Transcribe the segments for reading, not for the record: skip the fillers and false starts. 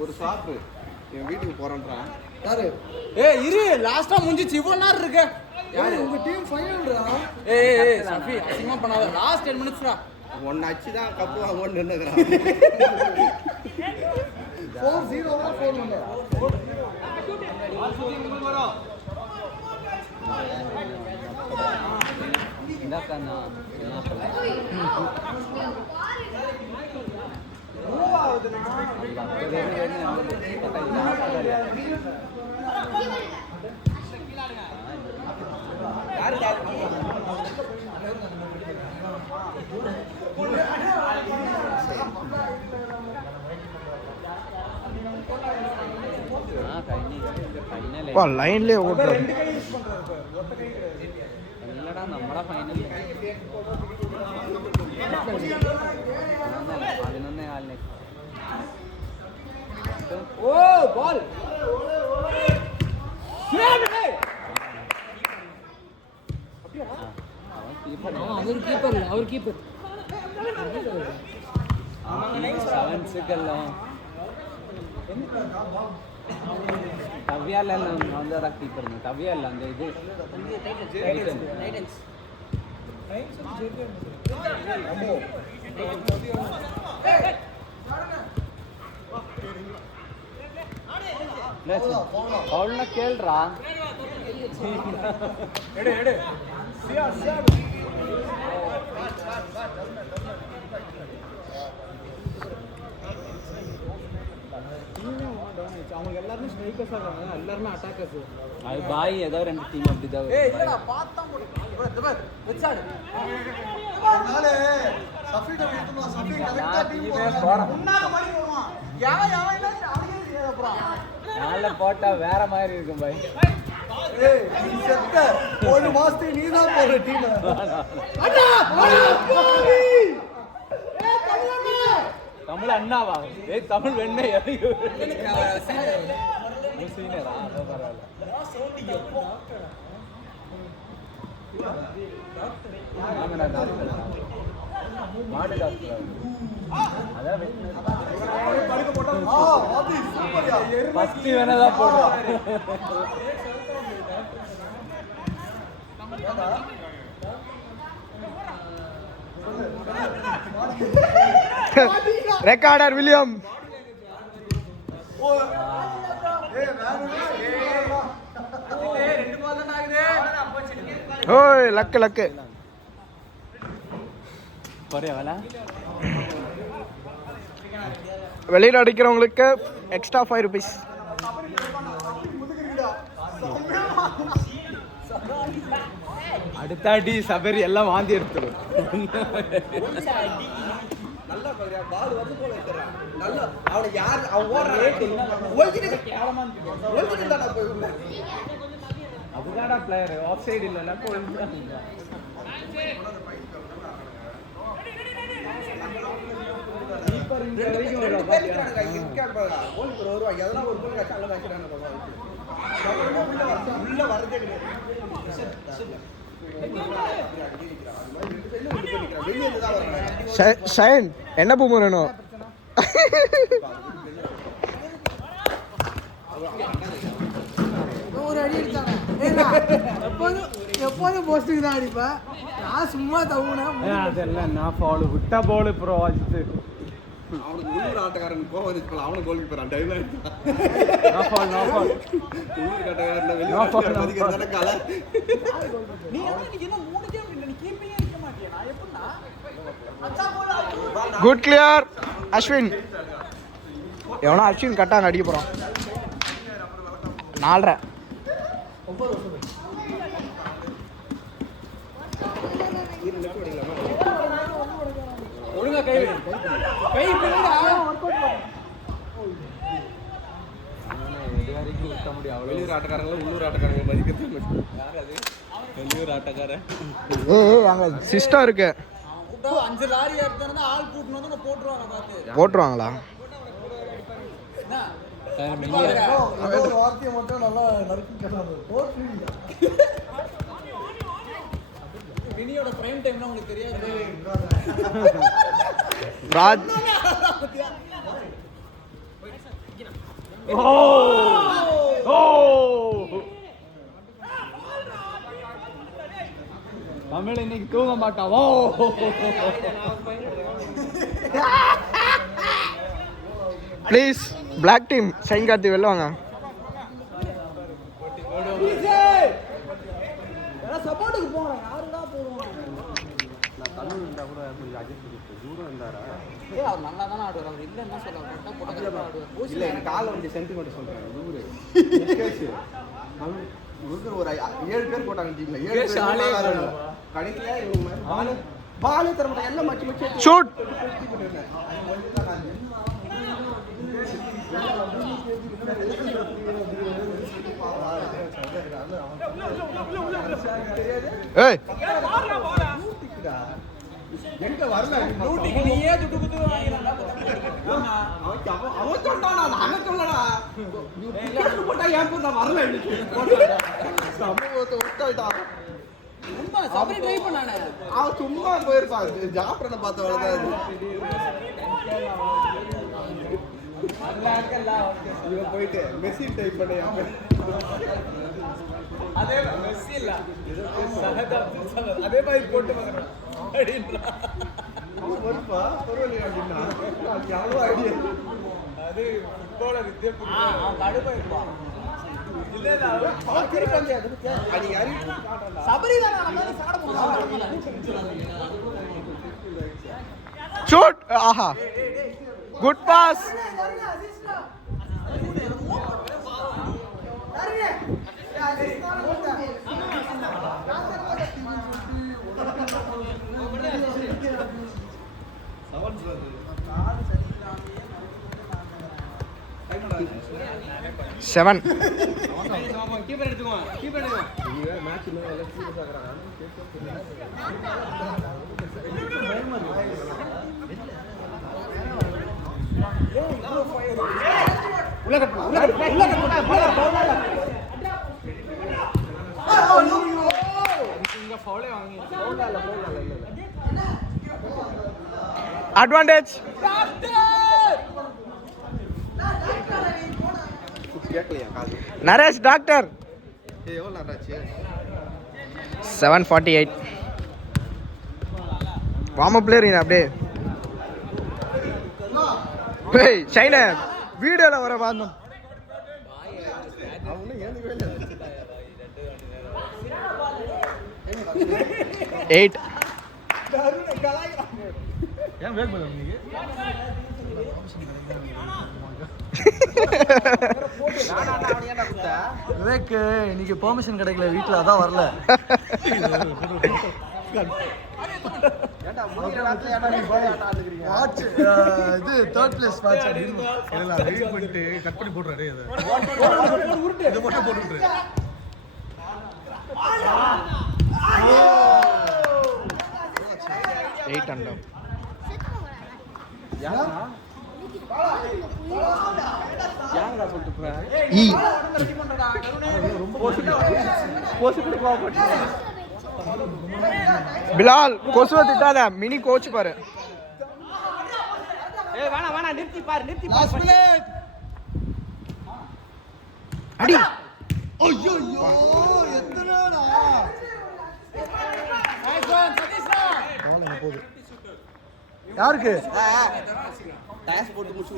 ஒரு ஷாப்பு என் வீட்டுக்கு போறேன்றான். யாரு? இரு லாஸ்டா முடிஞ்சிச்சு. இவ்வளவு நேரம் இருக்கு. யாரு? உங்க டீம் ஃபைனல்டா. சஃபி அசிங்கமா பண்ணாத. லாஸ்ட் 10 மினிட்ஸ்டா. ஒன்னு அடிச்சு தான் கப்பு வாங்குவோன்னு நின்னுக்குறான். 4-0 4-1. இந்தாக்கண்ணா லைன்லயே ஓடுறாரு. இல்லடா நம்மளா ஃபைனல் 11 ஆல்னே. ஓ பால் அவர் கீப்பர் செவன்ஸுக்கெல்லாம் தவ்யால வந்து அதான் கீப்பர் தவ்யால அந்த இது அவள்னா கேள்றா எடு அவங்க எல்லாருமே ஸ்ட்ரைக்கர்ஸா இருக்காங்க. எல்லாருமே அட்டாக்கர்ஸ். அது பாய் ஏதோ ரெண்டு டீம் அப்படிதான். இல்லடா பார்த்தா வெச்சாடு நாளே சஃபீட வீட்டுமா சஃபீ கரெக்ட்டா டீம் போறான். முன்னால மாதிரி வருவான். யாவன் இல்ல அவனே அப்புறம் நாள போட்டா வேற மாதிரி இருக்கும் பாய். நீ செத்த ஒரு மாஸ்டர் நீ தான் போற டீம். அண்ணா தமிழ் அண்ணாவா? தமிழ் வெண்ணை சீனியரா? மாடு டாக்டர் ஃபர்ஸ்ட் வேணதான் போடுவான். Recorder William. ஓய் லக்கு வெளியில அடிக்கிறவங்களுக்கு எக்ஸ்ட்ரா 5 rupees. அடுத்த அடி சபரி எல்லாம் வாந்தி எடுத்துரும். நல்லா பாருங்க பால் வந்து போல வைக்கறான். நல்லா அவனை யார் அவ ஓடுறான். ஓடிட்டு கேவலமா இருக்கு. ஓடிட்டு இல்லடா போய் உள்ள. அதுதான்டா பிளேயர். ஆஃப் சைடு இல்லல கோல். கீப்பர் இந்த வரைக்கும் வர பாத்தியா. இங்க பாருங்க. கோல் வருவா. எதனா ஒரு கோல் கட்ட அங்க வைக்கறானே பாருங்க. உள்ள வரதே கிடையாது. ஷைன் என்ன பூமரணும்? ஒரு அடி அடிச்சாங்க. எப்போதும் போஸ்டிங் தான் அடிப்பேன். நான் சும்மா தவுனேன். அதெல்லாம் நான் ஃபாலோ விட்டா பால் ப்ரோ அஜித். அவனுக்கு உள்ளூர் ஆட்டக்காரன் கோவம் வந்துச்சு போல. அவனும் கோல் கீப்பர் டைவ்ல நான் ஃபால் உள்ளூர் ஆட்டக்காரன் வெளிய மதிக்கிறதான கால. நீ என்ன 3 கேம் இல்ல நீ கீப்பிங்கே இருக்க மாட்டியா? நான் எப்படா அச்சா போடா. Good clear Ashwin. எவனோ அஸ்வின் கட்டாங்க அடிக்க போறான். 4.5 ஒழுங்கா கை பிடிடா. இது வரைக்கும் விட்ட முடியும். அவ்வளவு வெளியூர் ஆட்டக்காரங்கள உள்ளூர் ஆட்டக்காரங்க மதிக்கிறது. யார் அது? வெளியூர் ஆட்டக்காரன். அங்க சிஸ்டம் இருக்கு. 5 லாரி எடுத்தா ஆள் கூட்டணும் வந்து போட்டுருவாங்க பாத்து. போட்டுருவாங்களா? வினியோட பிரைம் டைம்னா உங்களுக்கு தெரியாது. ராஜ் தமிழ் இன்னைக்கு தூங்க மாட்டாவோ. Please black team shine Karthi வெளில வாங்க. சப்போர்ட்டுக்கு போங்க. யாருடா போடுவாங்க? அவர் நல்லா தானே ஆடுவார். அவர் இல்லை என்ன சொல்ல ஆடுவார். இல்ல எனக்கு காலை வந்து சென்டிமெண்ட் சொல்றேன். நூறு இருக்கிற ஒரு 7 பேர் போட்டாங்க டீம்ல. 7 பேர் கடைசியா இவங்க பாலே தர மாட்டாங்க. எல்லாம் மச்சி மச்சி ஷூட். ஏய் எங்க வரல லூட்டிக்கு நீயே துட்டு குத்து வாங்கிடா. அவன் சொன்னானா நான் சொல்லடா. போட்டா ஏன் போட்டா வரல இன்னைக்கு. சமூகத்தை ஒட்டாயிட்டா. சும்மா சபரி ட்ரை பண்ணானே. அவன் சும்மா போயிருப்பான். ஜாப்ரனை பார்த்த வேலை தான் இது. இவன் போயிட்டு மெஸ்ஸி டைப் பண்ண அதே மெஸ்ஸி இல்ல சஹத் அப்துல் சமத் அதே மாதிரி போட்டு வாங்குறான் அப்படினா வருப்பா பரவாயில்லை அப்படின்னா அது அவ்வளோ ஐடியா. அது ஃபுட்பாலர் இதே புரியுது. அவன் கடுப்பாயிருப்பான். இல்ல இல்ல அவன் திருப்பி வந்து அது யாரு சபரி தான் நம்ம சாட போறோம். ஷூட். ஆஹா குட் பாஸ். செவன். கீப்பர் எடுத்துக்குவான். கீப்பர் எடுத்துக்குவான். மேட்ச் இன்னும் எல்லாம் சீரியஸ் ஆகுறாங்க. இங்க ஃபவுலே வாங்கி. அட்வான்டேஜ். கேட்கலையா காது நரேஷ் டாக்டர். எவ்வளோ நேரம் ஆச்சு? 7:48. வார்ம் அப் பிளேயர் அப்படியே. ஏய் ஷைன வீடியோல வர வாந்தம். அவனும் ஏந்துக்கவே இல்லை. 8. ஏன் வேக் பண்ணல நீங்க? விவேக் இன்னைக்கு பெர்மிஷன் கிடைக்கல வீட்டில், அதான் வரல. வாட்ச் இது தேர்ட் பிளேஸ் வாட்ச் இல்ல வெயிட் பண்ணிட்டு கட் பண்ணி போடுறாரு இத. இத மட்டும் போட்டு விட்டுரு. 8 அண்ட் டவுன். யாரா சொல்லிட்டு போற? ஈ பிலால் கொசுவை திட்டாத. மினி கோச் பாரு. ஏய் வேணா வேணா நிறுத்தி பாரு. அடி. ஐயோ எத்தனைடா நைஸ் ஒன் சதீஷ்ரா. போகுது யாருக்கு? டயர்ஸ் போட்டு முடிச்சு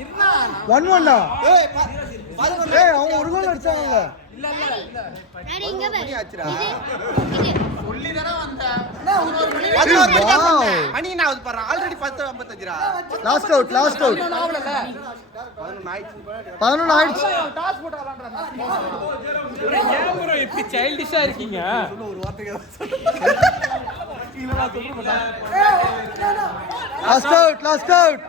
இருடா. 1-1 ஏய் ஏய் அவங்க ஒரு கோல் அடிச்சாங்க. இல்ல டாடி இங்க மணி பாரு. ஆச்சுடா. சொல்லி தான வந்த. மணி நான் வந்து பாறேன். ஆல்ரெடி 10:55 லாஸ்ட் அவுட் 11 ஆவலல. 11 ஆயிடுச்சு. டாஸ் போட்டு விளையாடுறாங்க. ஏன் ப்ரோ இப்படி சைல்டிஷா இருக்கீங்க? ஒரு வார்த்தைக்கு லாஸ்ட் அவுட்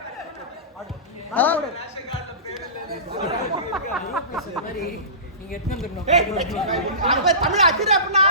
நீங்க எத்தனை வந்துறணும்? தமிழ் அடிடா அப்பனா.